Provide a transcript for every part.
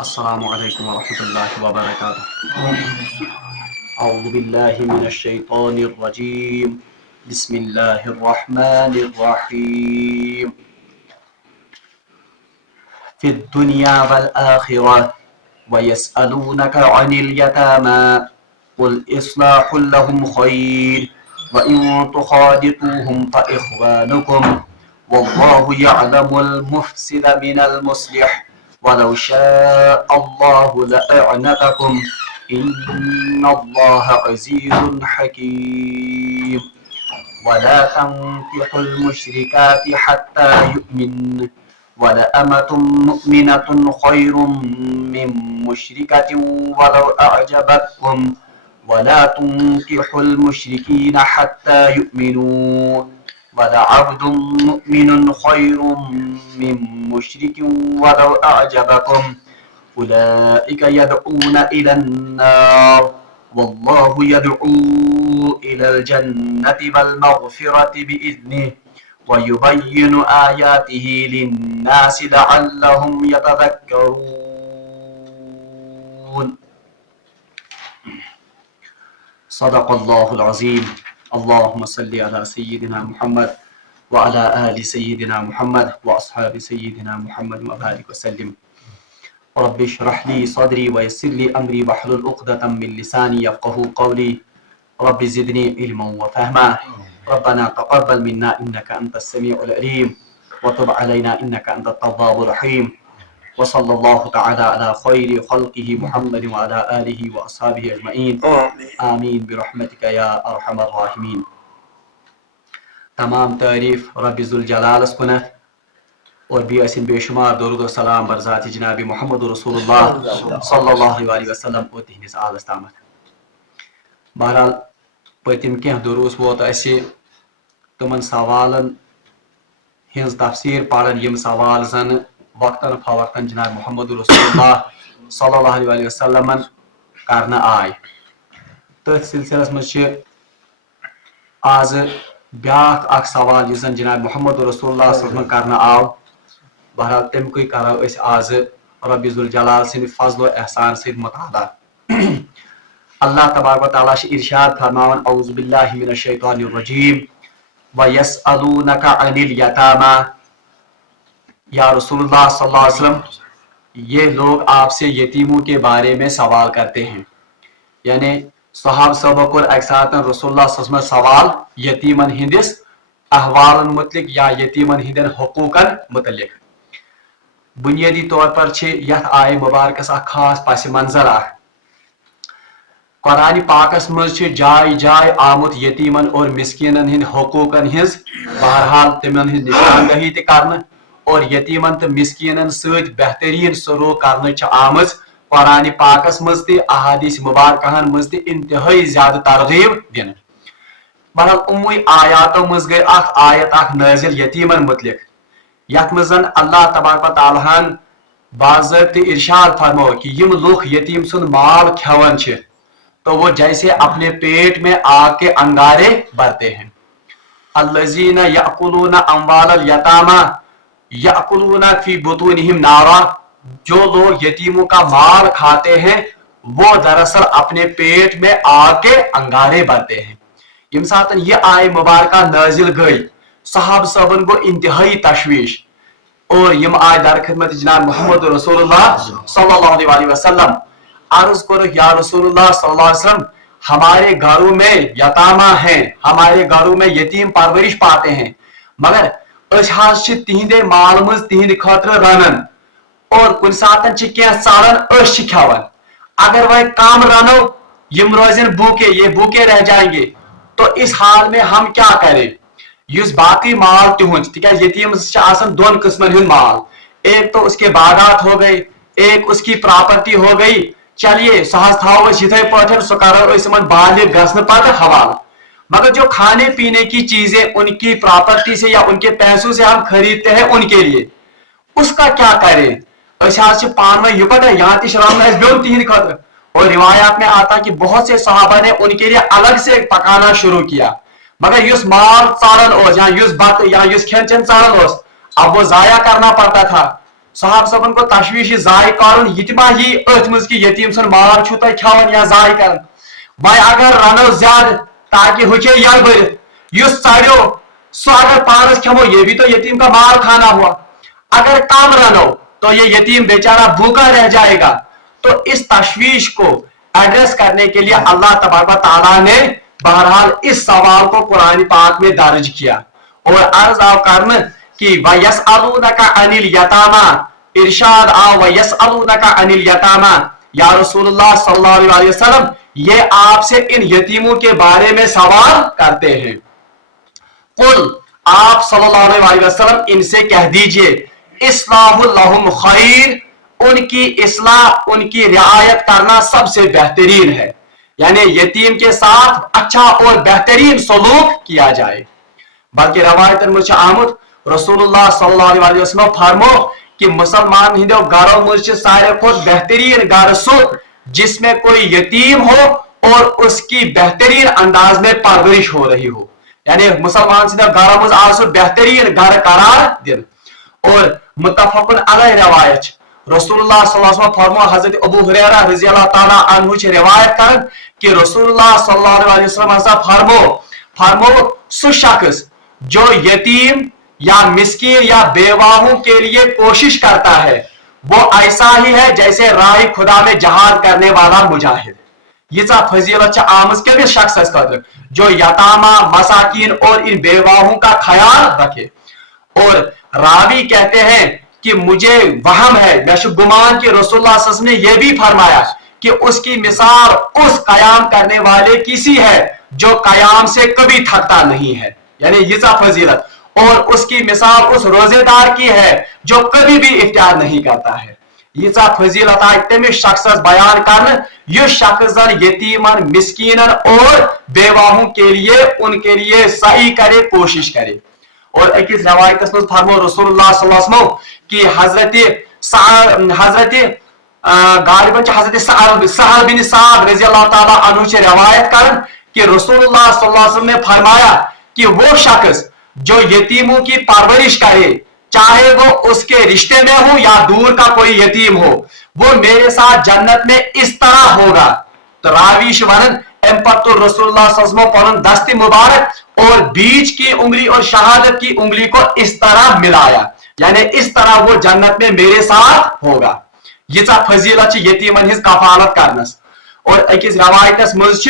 السلام علیکم ورحمۃ اللہ وبرکاتہ اعوذ باللہ من الشیطان الرجیم بسم اللہ الرحمن الرحیم فی الدنیا والآخرہ ویسألونک عن الیتامی قل اصلاح لهم خیر وإن تخالطوهم فإخوانكم والله يعلم المفسد من المصلح ولو شاء الله لأعنتكم إن الله عزيز حكيم ولا تنكحوا المشركات حتى يؤمن ولأمة مؤمنة خير من مشركة ولو أعجبتكم ولا تنكحوا المشركين حتى يؤمنوا ولعبد مؤمن خير من مشرك ولو أعجبكم أولئك يدعون إلى النار والله يدعو إلى الجنة والمغفرة بإذنه ويبين آياته للناس لعلهم يتذكرون صدق الله العظيم اللهم صل على سيدنا محمد وعلى آل سيدنا محمد وأصحاب سيدنا محمد وبارك وسلم رب اشرح لي صدري ويسر لي أمري واحلل عقدة من لساني يفقهوا قولي رب زدني علما وفهما ربنا تقبل منا إنك أنت السميع العليم وتب علينا إنك أنت التواب الرحيم وصلى الله تعالى على خير خلقه محمد وعلى آله وأصحابه أجمعين آمين برحمتك يا أرحم الراحمين. تمام تعریف رب ذوالجلالس کنت اور بیسن بے شمار درود و سلام بر ذات جناب محمد رسول اللہ صلی اللہ علیہ وسلم اور تہندس آلس تامت. بہرحال پتم کی دروس ووت اسی تمن سوالن ہنز تفسیر پڑھن یم سوال زن وقتاً فوقتاً جناب محمد رسول اللہ صلی اللہ علیہ وسلم کرنا آئی. تر سلسلس مجھ آز بیاکھ اخ سوال یس زن جناب محمد رسول اللہ صلی اللہ علیہ وسلم کرنا آو. بہرحال تم کوئی کرو اس آز رب ذوالجلال سند فضل و احسان سید مطالعہ. اللہ تبارک و تعالیٰ ارشاد فرماون اعوذ باللہ من الشیطان الرجیم وَيَسْأَلُونَكَ عَنِ الْيَتَامَى. یا رسول اللہ صلی اللہ علیہ وسلم یہ لوگ آپ سے یتیموں کے بارے میں سوال کرتے ہیں. یعنی صحابہ صحابہ کو ایک ساتھ رسول اللہ صلی اللہ علیہ وسلم سوال یتیمن ہندس احوال متعلق یا یتیمن ہندن حقوقن متعلق. بنیادی طور پر یت آئے مبارکس اخ خاص پس منظر اخ قرآن پاکس مز جائے جائے آمت یتیمن اور مسکینن ہند حقوقن ہز بہرحال تمن ہند نشاندہی تہ کرنا اور یتیمن تو مسکینن ست بہترین سلوک کرنے آمز قرآن پاکس مز تہ احادیث مبارکہن مز تہ انتہائی زیادہ ترغیب دن. بہرحال عموی آیاتو مز گئی اخ آیت اخ نازل یتیمن متعلق یت مز اللہ تبارک و تعالیٰ باضابطہ ارشاد فرمو کہ یم لوگ یتیم سن مال کھیون چھ تو وہ جیسے اپنے پیٹ میں آگ کے انگارے بھرتے ہیں. الذین یأکلون اموال الیتامی یأکلون فی بطونہم نارا. جو لوگ یتیموں کا مال کھاتے ہیں وہ دراصل اپنے پیٹ میں آگ کے انگارے بھرتے ہیں. یم ساتن یہ آئے مبارکہ نازل گئی صحابہ صاحبن کو انتہائی تشویش اور یم آئے در خدمت جناب محمد رسول اللہ صلی اللہ علیہ وسلم. عرض کرو یا رسول اللہ صلی اللہ علیہ وسلم ہمارے گھروں میں یتامہ ہیں, ہمارے گھروں میں یتیم پرورش پاتے ہیں, مگر اس حاص تہندے مال مز تہند خاطر رنن اور کن ساتن کی ژارن اس کھیون. اگر وہ کام رنو یم روزن بھوکے, یہ بھوکے رہ جائیں گے, تو اس حال میں ہم کیا کریں. اس باقی مال تہند تک یتیم آسان دون قسمن ہند مال, ایک تو اس کے باغات ہو گئے, ایک اس کی پراپرٹی ہو گئی. چلیے سہس تھاو یتھے پاٹھن سو کرو اس من بالغ گژھن پتہ حوالہ. مگر جو کھانے پینے کی چیزیں ان کی پراپرٹی سے یا ان کے پیسوں سے ہم خریدتے ہیں ان کے لیے اس کا کیا کریں. اس پانو یکٹے یہاں تش رن بیون تہند خاطر. اور روایات میں آتا کہ بہت سے صحابہ نے ان کے لیے الگ سے پکانا شروع کیا. مگر اس مال ژارن یا اس بت یا اس کھین چین ژارن اب وہ ضائع کرنا پڑتا تھا. साहब सबन को तशवीश जाय कर ये अथ मज कि यतीम सन माल छू तुम खान या जाय कर वह अगर रनो ज्यादा ताकि हुचे यल भर चढ़ो सो अगर पानस खमो ये भी तो यतीम का माल खाना हुआ। अगर कम रनो तो ये यतीम बेचारा भूखा रह जाएगा। तो इस तशवीश को एड्रेस करने के लिए अल्लाह तबारक ताला ने बहरहाल इस सवाल को कुरान पाक में दर्ज किया और अर्ज आओ करन कि वयसअलूनका अनिल यतामा, इरशाद आओ वयसअलूनका अनिल यतामा, या रसूलुल्लाह सल्लल्लाहु अलैहि वसल्लम ये आपसे इन यतीमों के बारे में सवाल करते हैं। कुल आप सल्लल्लाहु अलैहि वसल्लम इनसे कह दीजिए इस्लाहुल लहुम खैर, उनकी इस्लाह उनकी रियायत करना सबसे बेहतरीन है, यानी यतीम के साथ अच्छा और बेहतरीन सलूक किया जाए। बल्कि रवायतन में आमुद रसूलुल्लाह सल्लल्लाहु अलैहि वसल्लम फरमो कि मुसलमान हिंदो घरों में सारे खुद बेहतरीन घर सो जिसमें कोई यतीम हो और उसकी बेहतरीन अंदाज में परवरिश हो रही हो, यानी मुसलमान सिंह घरों में आज बेहतरीन घर करार दिन। और मुत्तफकुन अलैह रवायत रसूलुल्लाह सल्लल्लाहु अलैहि वसल्लम फरमो हजरत अबू हुरैरा रज़ियल्लाहु ताला अन्हु से रिवायत कर कि रसूलुल्लाह सल्लल्लाहु अलैहि वसल्लम फरमो सो शख्स जो यतीम या मिस्कीन या बेवाहों के लिए कोशिश करता है वो ऐसा ही है जैसे राह खुदा में जहाद करने वाला मुजाहिद। यीजा फजीलत आमज के भी शख्स कदर जो यतामा मसाकीन और इन बेवाहों का ख्याल रखे। और रावी कहते हैं कि मुझे वहम है, मैं गुमान कि रसूलुल्लाह सल्लल्लाहु अलैहि वसल्लम ने यह भी फरमाया कि उसकी मिसाल उस कयाम करने वाले किसी है जो कयाम से कभी थकता नहीं है, यानी यीजा फजीलत। और उसकी मिसाल उस रोजेदार की है जो कभी भी इफ्तार नहीं करता है। यीजा फजीलत तमिस शख्स बयान कर यह शख्स यतीमन मिस्कीनन और बेवाहों के लिए उनके लिए सही करे कोशिश करे। और एक रवायत में फरमो रसूलुल्लाह सल्लल्लाहु अलैहि वसल्लम कि हजरत सहल बिन साद रज़ियल्लाहु ताला अन्हु से रवायत कर कि रसूलुल्लाह सल्लल्लाहु अलैहि वसल्लम ने फरमाया कि वो शख्स जो यतीमों की परवरिश करे चाहे वो उसके रिश्ते में हो या दूर का कोई यतीम हो वो मेरे साथ जन्नत में इस तरह होगा। तो रावीश वनन एम पत्तु रसूलुल्लाह सल्लल्लाहु अलैहि वसल्लम दस्ती मुबारक और बीच की उंगली और शहादत की उंगली को इस तरह मिलाया, यानी इस तरह वो जन्नत में मेरे साथ होगा। यीजा फजीलत यतीमन हिज कफालत करनस। और अकिस रवायतस मज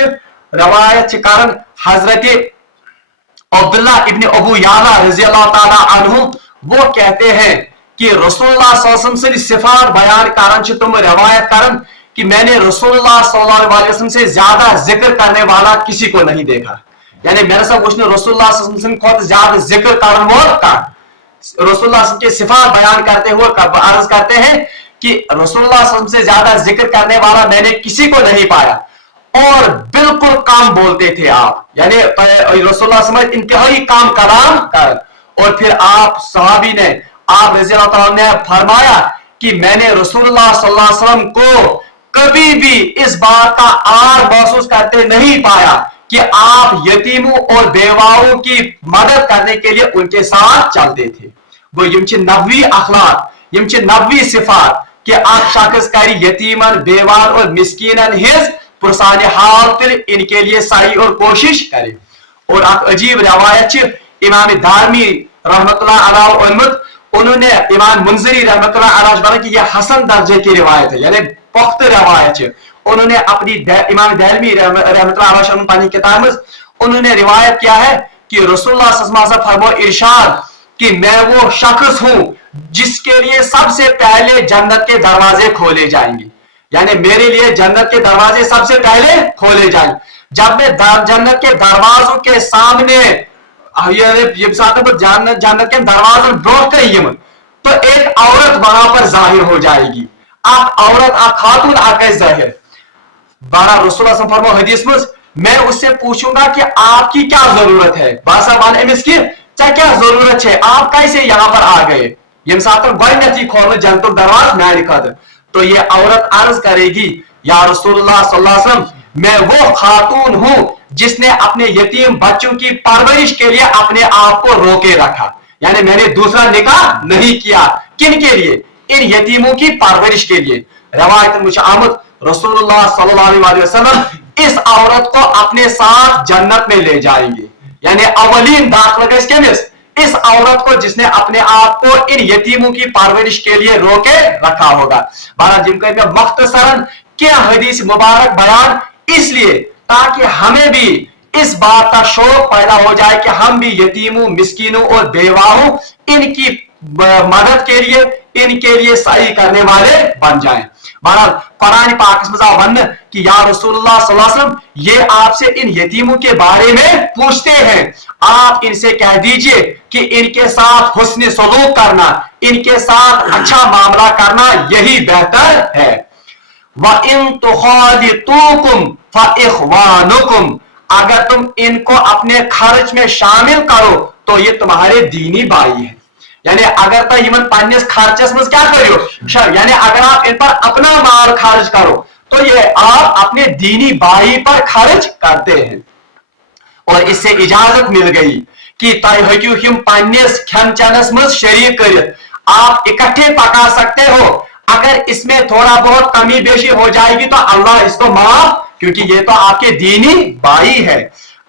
रवायत करन हजरत अब्दुल्लाह इब्न अबू याला रज़ियल्लाहु ताला अन्हु वो कहते हैं कि रसूलुल्लाह सल्लल्लाहु अलैहि वसल्लम से सिफात बयान करन तुम रवायत करन कि मैंने रसूलुल्लाह सल्लल्लाहु अलैहि वसल्लम से ज्यादा जिक्र करने वाला किसी को नहीं देखा, यानी मेरे साथ उसने रसूलुल्लाह सल्लल्लाहु अलैहि वसल्लम को ज्यादा जिक्र करन वो का रसूलुल्लाह के सिफात बयान करते हुए अर्ज करते हैं कि रसूलुल्लाह सल्लल्लाहु अलैहि वसल्लम से ज्यादा जिक्र करने वाला मैंने किसी को नहीं पाया और बिल्कुल काम बोलते थे आप, यानी रसूलुल्लाह सल्लल्लाहु अलैहि वसल्लम इंतहाई काम कलाम कर। और फिर आप सहाबी ने आप रज़ियल्लाहु ताला ने फरमाया कि मैंने रसूलुल्लाह सल्लल्लाहु अलैहि वसल्लम को कभी भी इस बात का आर महसूस करते नहीं पाया कि आप यतीमों और बेवाओं की मदद करने के लिए उनके साथ चलते थे। वो यम नबवी अखलाक यम नबवी सिफात कि आप शख्स कर यतीमन बेवान और मिस्कीनन हिज पुरसान हाल फिर इनके लिए सही और कोशिश करे। और आप अजीब रवायत इमाम दारमी रहमतुल्लाह अलैह उन्होंने इमाम मुंजरी रहमतुल्लाह अलैह बना कि यह हसन दर्जे की रिवायत है, यानी पुख्त रिवायत है। उन्होंने अपनी इमाम दारमी रहमतुल्लाह अलैह पानी किताब में उन्होंने रिवायत किया है कि रसूलुल्लाह सल्लल्लाहु अलैहि वसल्लम फरमाया इरशाद कि मैं वो शख्स हूं जिसके लिए सबसे पहले जन्नत के दरवाजे खोले जाएंगे, यानी मेरे लिए जन्नत के दरवाजे सबसे पहले खोले जाएंगे। जब मैं जन्नत के दरवाजों के सामने जन्नत के दरवाजे ब्रोक तो एक औरत वहां पर जाहिर हो जाएगी। आप औरत आप खातून आके जाहिर बारा रसूलुल्लाह फरमाया हदीस में मैं उससे पूछूंगा कि आपकी क्या जरूरत है, क्या जरूरत है, आप कैसे यहां पर आ गए, यम साथ गोथी खोल जन्नत दरवाज मैंने खतर। तो ये औरत अर्ज करेगी या रसूलुल्लाह सल्लल्लाहु अलैहि वसल्लम मैं वो खातून हूं जिसने अपने यतीम बच्चों की परवरिश के लिए अपने आप को रोके रखा, यानी मैंने दूसरा निकाह नहीं किया। किन के लिए? इन यतीमों की परवरिश के लिए। रवायत में आमद रसूलुल्लाह सल्लल्लाहु अलैहि वसल्लम इस औरत को अपने साथ जन्नत में ले जाएंगे, यानी अवलीन दाखिला कमिस इस औरत को जिसने अपने आप को इन यतीमों की परवरिश के लिए रोके रखा होगा। बहरहाल जिम कर मख्तसरन क्या हदीस मुबारक बयान इसलिए ताकि हमें भी इस बात का शौक पैदा हो जाए कि हम भी यतीमों, मिस्कीनों और बेवाओं इनकी मदद के लिए, इनके लिए सही करने वाले बन जाएं। बहरहाल कुरान पाक में वन कि या रसूलुल्लाह सल्लल्लाहु अलैहि वसल्लम ये आपसे इन यतीमों के बारे में पूछते हैं, आप इनसे कह दीजिए कि इनके साथ हुस्न सलूक करना, इनके साथ अच्छा मामला करना यही बेहतर है। व इन तुखालितूकुम फइख्वानुकुम, अगर तुम इनको अपने खर्च में शामिल करो तो ये तुम्हारे दीनी भाई है। यानी अगर तो इवन पन्निस खर्चस में क्या करो, यानी अगर आप इन पर अपना माल खर्च करो तो ये आप अपने दीनी भाई पर खर्च करते हैं। और इससे इजाजत मिल गई कि तय हकियो हम पन्निस खन चनस में शरीक कर, आप इकट्ठे पका सकते हो। अगर इसमें थोड़ा बहुत कमी बेशी हो जाएगी तो अल्लाह इसको माफ, क्योंकि ये तो आपके दीनी भाई है।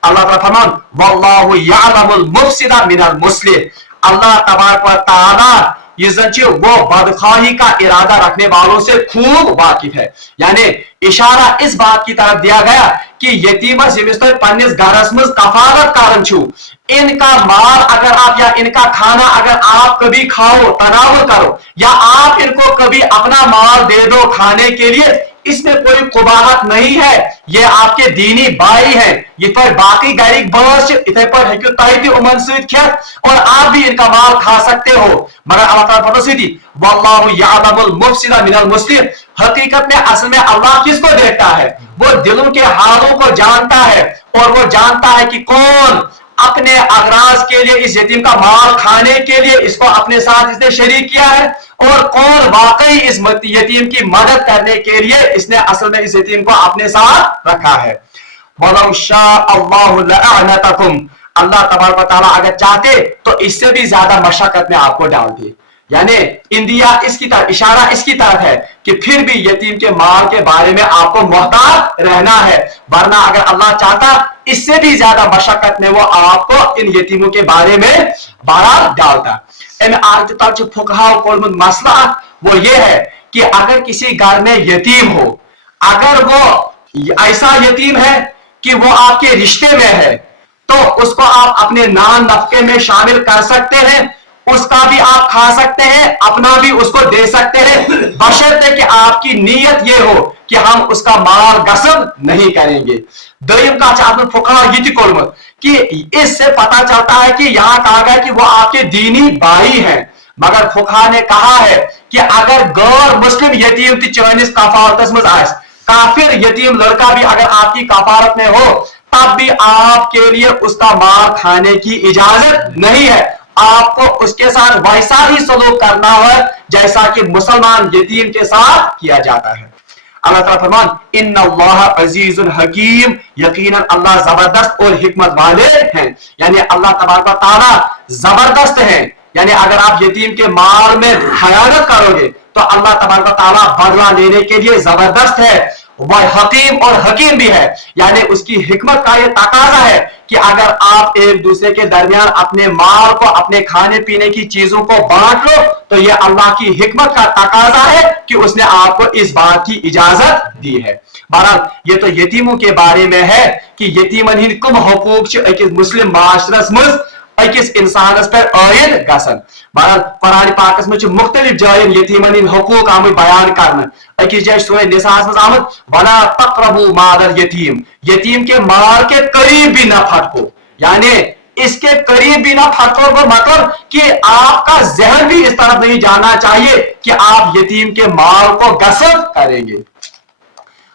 अल्लाह ताला फरमान वल्लाहु यअलमुल मुफसिदा मिनल मुस्लिह, अल्लाह तबारक व तआला ये वो बदखाही का इरादा रखने वालों से खूब वाकिफ है। यानी इशारा इस बात की तरफ दिया गया कि यतीमस यमिस पन्निस घरस मज कफालत करन छु, इनका माल अगर आप या इनका खाना अगर आप कभी खाओ, तनावुल करो, या आप इनको कभी अपना माल दे दो खाने के लिए, इसमें कोई कुबाहत नहीं है, ये आपके दीनी भाई है। ये पर बाकी गरीब बस इतने पर है कि ताई उमन से और आप भी इनका माल खा सकते हो। मगर अल्लाह ताला फरमाती थी वल्लाहु यअलमुल मुफसिदा मिनल मुस्लिह, हकीकत में असल में अल्लाह किसको देखता है, वो दिलों के हालों को जानता है, और वो जानता है कि कौन अपने अगराज के लिए इस यतीम का माल खाने के लिए इसको अपने साथ इसने शरीक किया है, और कौन वाकई इस यतीम की मदद करने के लिए इसने असल में इस यतीम को अपने साथ रखा है। वलौ शाअल्लाहु लअनतकुम, अल्लाह तबारक व तआला अगर चाहते तो इससे भी ज्यादा मशक्कत में आपको डाल दे। यानी इंदिया इसकी तरफ, इशारा इसकी तरफ है कि फिर भी यतीम के माल के बारे में आपको मोहतात रहना है, वरना अगर अल्लाह चाहता इससे भी ज्यादा मशक्कत में वो आपको इन यतीमों के बारे में बाहर डालता। मसला वो ये है कि अगर किसी घर में यतीम हो, अगर वो ऐसा यतीम है कि वो आपके रिश्ते में है, तो उसको आप अपने नान नफके में शामिल कर सकते हैं, उसका भी आप खा सकते हैं, अपना भी उसको दे सकते हैं, बशर्ते कि आपकी नीयत ये हो कि हम उसका माल गस्ब नहीं करेंगे। दईम का चाहत फुकहा ये कोलमत कि इससे पता चलता है कि यहां कहा गया कि वो आपके दीनी भाई हैं, मगर फुकहा ने कहा है कि अगर गैर मुस्लिम यतीम चौनिस कफारत में आए, काफिर यतीम लड़का भी अगर आपकी कफारत में हो, तब भी आपके लिए उसका माल खाने की इजाजत नहीं है। आपको उसके साथ वैसा ही सलूक करना है जैसा कि मुसलमान यतीम के साथ किया जाता है। अल्लाह ताला फरमान इन्नल्लाह अजीजुल हकीम, यकीनन अल्लाह जबरदस्त और हिकमत वाले हैं। यानी अल्लाह तबारक व तआला जबरदस्त है, यानी अगर आप यतीम के माल में खयानत करोगे तो अल्लाह तबारक व तआला बदला लेने के लिए जबरदस्त है, वह हकीम और हकीम भी है। यानी उसकी हिकमत का यह तकाजा है कि अगर आप एक दूसरे के दरमियान अपने माल को, अपने खाने पीने की चीजों को बांट लो, तो यह अल्लाह की हिकमत का तकाजा है कि उसने आपको इस बात की इजाजत दी है। बहरहाल ये तो यतीमों के बारे में है कि यतीमन हिंद कम हकूक अकिस मुस्लिम माशरस मज अकिस इंसानस पर आयद गसन। बहरहाल कुरान पाक में मुख्तलिफ जायन यतीमन हिंद हकूक आमद बयान करना। अकिस जाय सूरह निसा में आमद वला तक़रबू माल यतीम, यतीम के माल के करीब भी न फटको, यानी इसके करीब भी ना फटको को मतलब कि आपका जहन भी इस तरफ नहीं जाना चाहिए कि आप यतीम के माल को गस्ब करेंगे।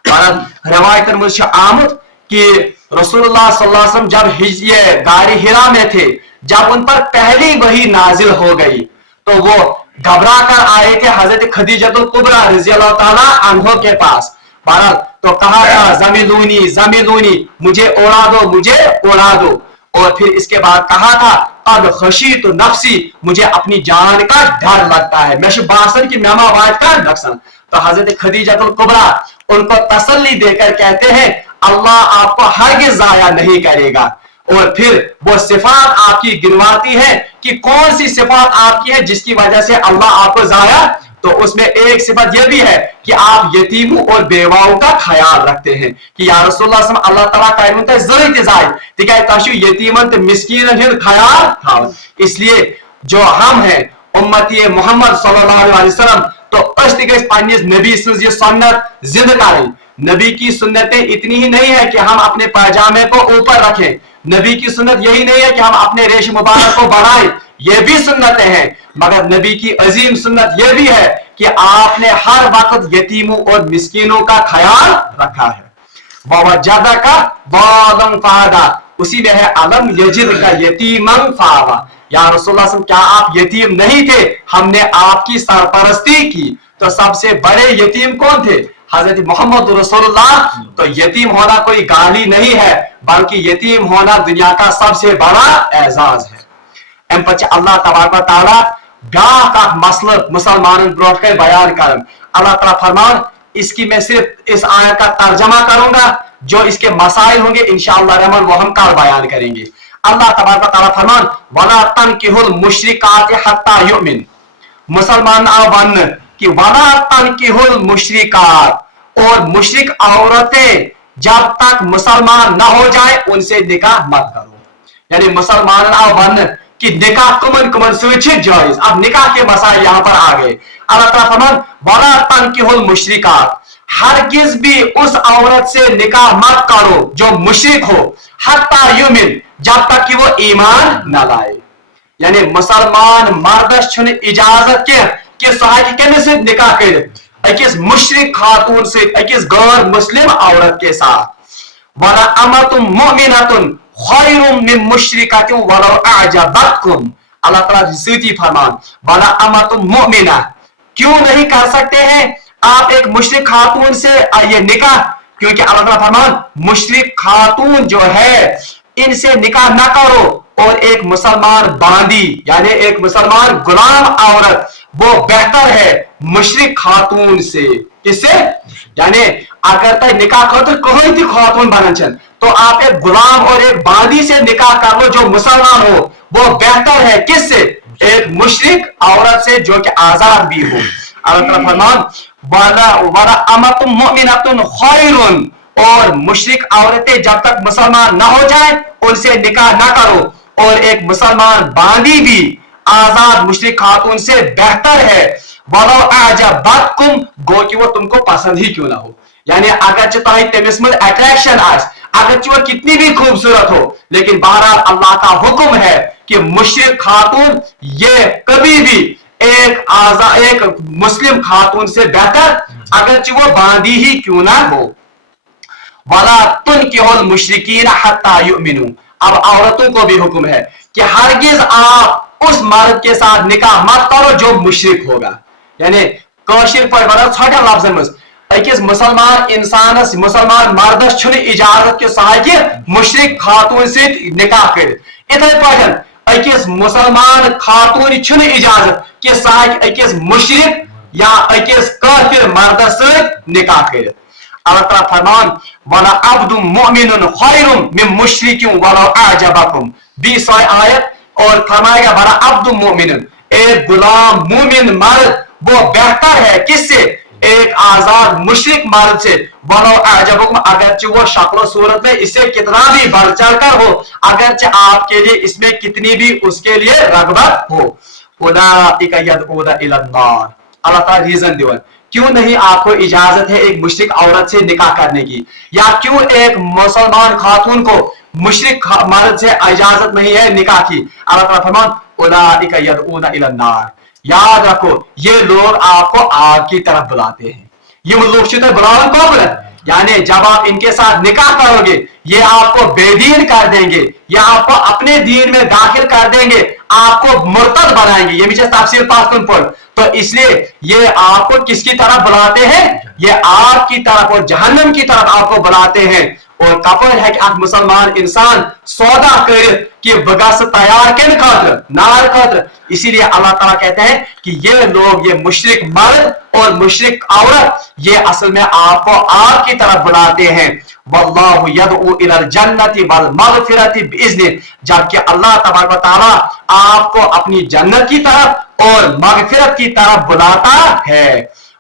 रवायत में आमद कि रसूलुल्लाह सल्लल्लाहु अलैहि वसल्लम जब ये गारी हिरा में थे, जब उन पर पहली वही नाजिल हो गई तो वो घबरा कर आए थे हजरत खदीजतुल कुबरा रज़ियल्लाहु ताला अन्हा के पास। बहरहाल तो कहा था जमीलूनी जमीलूनी, मुझे उड़ा दो, मुझे उड़ा दो। और फिर इसके बाद कहा था قد خشیت نفسی, مجھے اپنی جان کا ڈر لگتا ہے, میں باسن کی میما واج کا نقصان. تو حضرت خدیجہ الکبریٰ ان کو تسلی دے کر کہتے ہیں اللہ آپ کو ہرگز ضائع نہیں کرے گا. اور پھر وہ صفات آپ کی گنواتی ہے کہ کون سی صفات آپ کی ہے جس کی وجہ سے اللہ آپ کو ضائع. تو اس میں ایک صفت یہ بھی ہے کہ آپ یتیموں اور بیواؤں کا خیال رکھتے ہیں کہ یا رسول اللہ صلی اللہ تعالیٰ کا ضرورت ضائع تکیازِ تۄہہِ چھُو یتیمن تہٕ مسکینن ہُنٛد خیال تھاوُن. اس لیے جو ہم ہیں امتی محمد صلی اللہ علیہ وسلم تو اس تہ گژھِ پننس نبی سٕنٛز یہ سنت زندہ کریں. نبی کی سنتیں اتنی ہی نہیں ہے کہ ہم اپنے پاجامے کو اوپر رکھیں, نبی کی سنت یہی نہیں ہے کہ ہم اپنے ریش مبارک کو بڑھائیں, یہ بھی سنتیں ہیں, مگر نبی کی عظیم سنت یہ بھی ہے کہ آپ نے ہر وقت یتیموں اور مسکینوں کا خیال رکھا ہے. وَوَجَّدَكَ ضَالًّا فَهَدَىٰ, اسی میں ہے الم یجدک یتیما فآویٰ. یا رسول اللہ صلی اللہ علیہ وسلم کیا آپ یتیم نہیں تھے, ہم نے آپ کی سرپرستی کی. تو سب سے بڑے یتیم کون تھے؟ حضرت محمد رسول اللہ. تو یتیم ہونا کوئی گالی نہیں ہے بلکہ یتیم ہونا دنیا کا سب سے بڑا اعزاز ہے. ام پچ اللہ تبارک و تعالی بیاکھ اکھ مسئلہ مسلمانن برونٹ کر بیان کرن. اللہ تعالیٰ فرمان, اس کی میں صرف اس آیت کا ترجمہ کروں گا, جو اس کے مسائل ہوں گے انشاءاللہ رحمان وہ ہم کل بیان کریں گے. اللہ تبارک و تعالیٰ فرمان وَلَا تَنْكِحُوا الْمُشْرِكَاتِ حَتَّى يُؤْمِنْ, مسلمان آ ون کہ وَلَا تَنْكِحُوا الْمُشْرِكَاتِ, اور مشرک عورتیں جب تک مسلمان نہ ہو جائے ان سے نکاح مت کرو. یعنی مسلمان آ ون کہ نکاح کمن کمن سے جائز. اب نکاح کے مسائل یہاں پر آ گئے. اللہ تعالیٰ فرمان وَلَا تَنْكِحُوا الْمُشْرِكَاتِ, ہرگز بھی اس عورت سے نکاح مت کرو جو مشرک ہو, حَتَّى يُؤْمِنْ, جب تک کہ وہ ایمان نہ لائے. یعنی مسلمان مردس چھن اجازت کہ سہ کمس سے نکاح کر اکس مشرک خاتون سے, اکس غیر مسلم عورت کے ساتھ. وَلَأَمَةٌ مُؤْمِنَةٌ خَيْرٌ مِّن مُشْرِكَةٍ وَلَوْ أَعْجَبَتْكُمْ. اللہ تعالیٰ سیدھی فرمان وَلَأَمَةٌ مُؤْمِنَةٌ, کیوں نہیں کر سکتے ہیں آپ ایک مشرک خاتون سے یہ نکاح؟ کیونکہ اللہ تعالیٰ فرمان مشرک خاتون جو ہے ان سے نکاح نہ کرو, اور ایک مسلمان باندی یعنی ایک مسلمان غلام عورت وہ بہتر ہے مشرک خاتون سے. کس سے؟ یعنی اگر تہ نکاح خاطر کوئی تھی خاتون بنن چن تو آپ ایک غلام اور ایک باندی سے نکاح کر لو جو مسلمان ہو, وہ بہتر ہے کس سے؟ ایک مشرک عورت سے جو کہ آزاد بھی ہو. اللہ تعالیٰ فرمان وَلَأَمَةٌ مُؤْمِنَةٌ خَيْرٌ, اور مشرک عورتیں جب تک مسلمان نہ ہو جائیں ان سے نکاح نہ کرو, اور ایک مسلمان باندی بھی آزاد مشرک خاتون سے بہتر ہے. وَلَوْ أَعْجَبَتْكُمْ, گو کہ وہ تم کو پسند ہی کیوں نہ ہو. یعنی اگرچہ تمہیں تمس مز اٹریکشن آس, اگرچہ وہ کتنی بھی خوبصورت ہو, لیکن بہرحال اللہ کا حکم ہے کہ مشرک خاتون یہ کبھی بھی ایک مسلم خاتون سے بہتر اگرچہ وہ باندی ہی کیوں نہ ہو. وَلَا تُنْكِحُوا الْمُشْرِكِينَ حَتَّى يُؤْمِنُوا, اب عورتوں کو بھی حکم ہے کہ ہرگز آپ اس مرد کے ساتھ نکاح مت کرو جو مشرک ہوگا. یعنی کاشر پر ورد چھوٹے لفظ میں اکس مسلمان انسانس مسلمان مردس چھن اجازت کہ سہ کہ مشرک خاتون سے نکاح کر. اتھے پاٹھن اکس مسلمان خاتون چھن اجازت کہ سہ اکس مشرک یا اکس کافر مردس سے نکاح کر. اللہ تعالیٰ فرمان وَلَعَبْدٌ مُؤْمِنٌ خَيْرٌ مِّن مُشْرِكٍ وَلَوْ أَعْجَبَكُمْ, 20 آیت, اور فرمائے گا وَلَعَبْدٌ مُؤْمِنٌ, ایک غلام مومن مرد وہ بہتر ہے کس سے؟ ایک آزاد مشرک مرد سے. وَلَوْ أَعْجَبَكُمْ, اگرچہ وہ شکل و صورت میں اس سے کتنا بھی بڑھ چڑھ کر ہو, اگرچہ آپ کے لیے اس میں کتنی بھی اس کے لیے رغبت ہو. أُولَٰئِكَ يَدْعُونَ إِلَى النَّارِ, اللہ تعالیٰ ریزن دیون کیوں نہیں آپ کو اجازت ہے ایک مشرک عورت سے نکاح کرنے کی, یا کیوں ایک مسلمان خاتون کو مشرک مرد سے اجازت نہیں ہے نکاح کی. اللہ تعالیٰ فرمان اولئک یدعون الی النار, یاد رکھو یہ لوگ آپ کو آگ کی طرف بلاتے ہیں. یہ لوگ چھتے بلاون کو بلن, یعنی جب آپ ان کے ساتھ نکاح کرو گے یہ آپ کو بے دین کر دیں گے, یہ آپ کو اپنے دین میں داخل کر دیں گے, آپ کو مرتد بنائیں گے. یہ مجھے تفسیر پاس کن پڑھ. تو اس لیے یہ آپ کو کس کی طرف بلاتے ہیں؟ ये आग की तरफ और जहन्नम की तरफ आपको बुलाते हैं। और कपर है कि आप मुसलमान इंसान सौदा कर कि बगस तैयार किन खातर, नार खातर। इसीलिए अल्लाह ताला कहते हैं कि ये लोग, ये मुशरिक मर्द और मुशरिक औरत, ये असल में आपको आग की तरफ बुलाते हैं। वल्लाहु यदउ इलल जन्नति वल मगफिरति बिइज़्निह, जबकि अल्लाह तबारक व तआला आपको अपनी जन्नत की तरफ और मगफिरत की तरफ बुलाता है।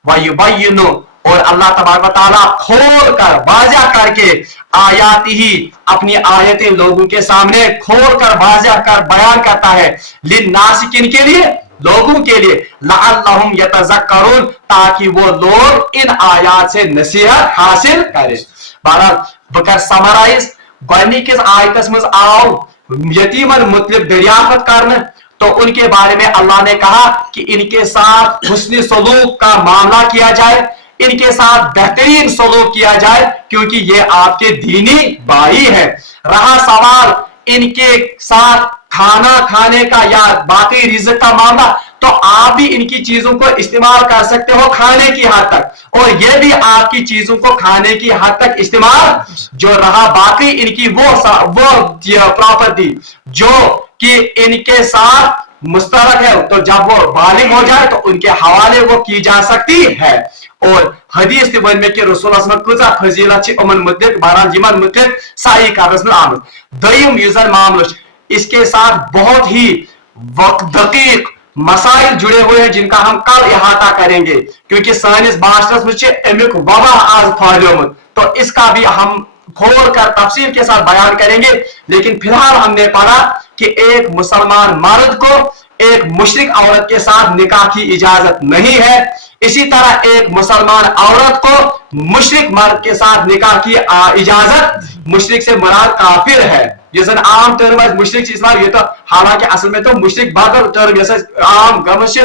वयुबय्यिनु, और अल्लाह तबारक व तआला खोल कर वाज़ह करके आयात ही, अपनी आयतें लोगों के सामने खोल कर वाज़ह कर बयान करता है। लिन्नास, किनके लिए? लोगों के लिए। लअल्लहुम यतज़क्करून, ताकि वो लोग इन आयात से नसीहत हासिल करें। बहरहाल बकर समराइज गोडनिकिस आयतस मज आओ यतीमन मुतलिक दरियाफत करने, तो उनके बारे में अल्लाह ने कहा कि इनके साथ हुस्न सलूक का मामला किया जाए, इनके साथ बेहतरीन सलूक किया जाए, क्योंकि ये आपके दीनी भाई है। रहा सवाल इनके साथ खाना खाने का या बाकी रिज़्क का मामला, तो आप भी इनकी चीजों को इस्तेमाल कर सकते हो खाने की हद तक, और ये भी आपकी चीजों को खाने की हद तक इस्तेमाल। जो रहा बाकी इनकी वो प्रॉपर्टी जो कि इनके साथ मुश्तरक है, तो जब वो बालिग हो जाए तो उनके हवाले वो की जा सकती है। और हदीस के वन में कि रसूल कजा फजीलत उमन मुतलिक बहरहाल यमन मुतलिक सही करनस में आमद। दयम युजन मामला इसके साथ बहुत ही वक्त दकीक मसाइल जुड़े हुए हैं, जिनका हम कल इहाता करेंगे, क्योंकि सानिस बाशरस में अमिक वबा आज फैलोमुत, तो इसका भी हम खोल कर तफसील के साथ बयान करेंगे। लेकिन फिलहाल हमने पढ़ा कि एक मुसलमान मर्द को एक मुशरिक औरत के साथ निकाह की इजाजत नहीं है, इसी तरह एक मुसलमान औरत को मुशरिक मर्द के साथ निकाह की इजाजत, मुशरिक से मुराद काफिर है। जैसे आम टर्म मुशरिक इस्लाम, ये तो हालांकि असल में तो मुशरिक बदल टर्म जैसे आम गमश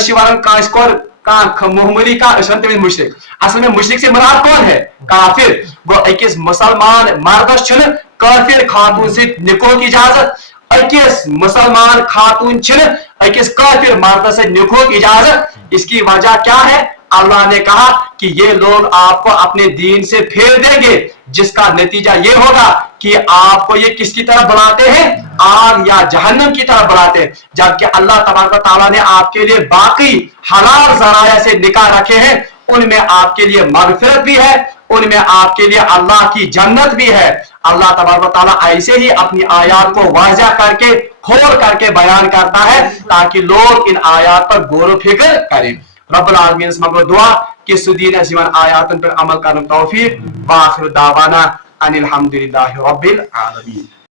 शिवारन कास्कोर का मोहम्मदी का तमिस मुशरिक, असल में मुशरिक से मुराद कौन है? काफिर। वो अकिस मुसलमान मर्दस छन काफिर खातून से निकाह की इजाजत, अकिस मुसलमान खातून छन अकिस काफिर मर्द से निकाह की इजाजत। इसकी वजह क्या है? अल्लाह ने कहा कि ये लोग आपको अपने दीन से फेर देंगे, जिसका नतीजा ये होगा कि आपको ये किसकी तरफ बुलाते हैं? आग या जहन्नम की तरफ बुलाते हैं। जबकि अल्लाह तबारक व तआला ने आपके लिए बाकी हलाल ज़राया से निकाह रखे हैं, उनमें आपके लिए मगफिरत भी है, उनमें आपके लिए अल्लाह की जन्नत भी है। अल्लाह तबारक व तआला ऐसे ही अपनी आयात को वाज़ह करके खोल करके बयान करता है, ताकि लोग इन आयात पर गौर व फिक्र करें। रब्बुल आलमीन से मगो दुआ कि सुदीन जीवन आयातन पर अमल करने तौफीक। व आखिर दावाना अनिल हम्दुलिल्लाहि रब्बिल आलमीन।